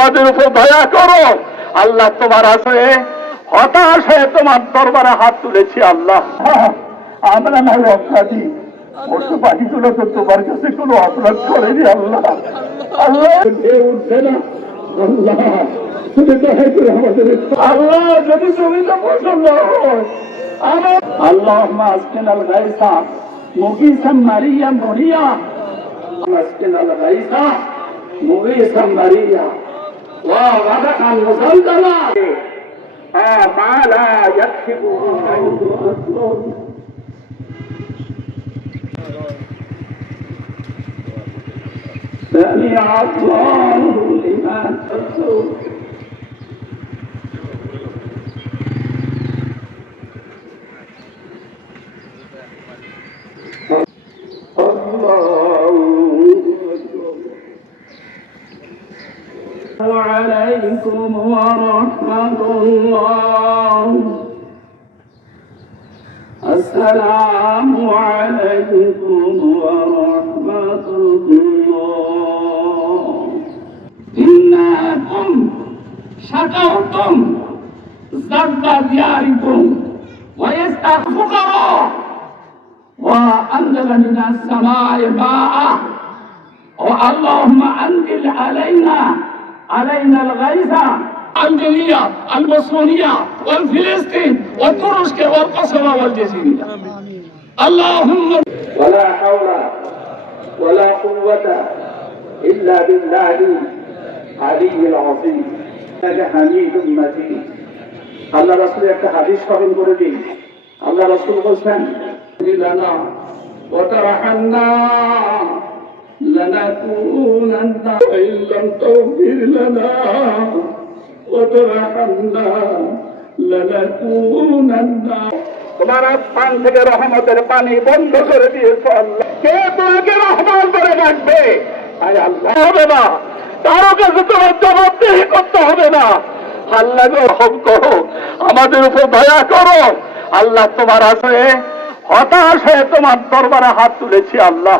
আমাদের উপর দয়া করো। আল্লাহ তোমার আসে হতাশ হয়ে তোমার দরবারে হাত তুলেছি, আল্লাহ। আমরা না অপরাধী। মারিয়া। سمع الله لمن تقول عليكم ورحمة الله. السلام عليكم ورحمة الله. إنكم شكرتم. زد دياركم. ويستغفروا وأنزل من السماء ماء. اللهم أنزل علينا علينا الغيث الجنية المصرية والفلسطين والترشك والقصر والجزيرة اللهم ولا حول ولا قوة إلا بالله العلي العظيم إنك حميد مجيد আল্লাহ রাসূল একটা হাদিস স্মরণ করে দিই আল্লাহ রাসূল বলছেন لنا وترحمنا لنكونن وإن لم تغفر لنا وترحمنا لنكونن তোমার পান থেকে রহমতের পানি বন্ধ করে দিয়েছ আল্লাহ কে তোমাকে রহমান করে রাখবে আয় আল্লাহ হবে না কারো কাছে তোমার জবাবদেহি করতে হবে না আল্লাহ গো রহম করো আমাদের উপর দয়া করো আল্লাহ তোমার আছে হতাশ হয়ে তোমার দরবারে হাত তুলেছি আল্লাহ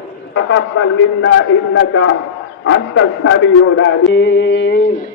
تقبل منا إنك أنت السميع العليم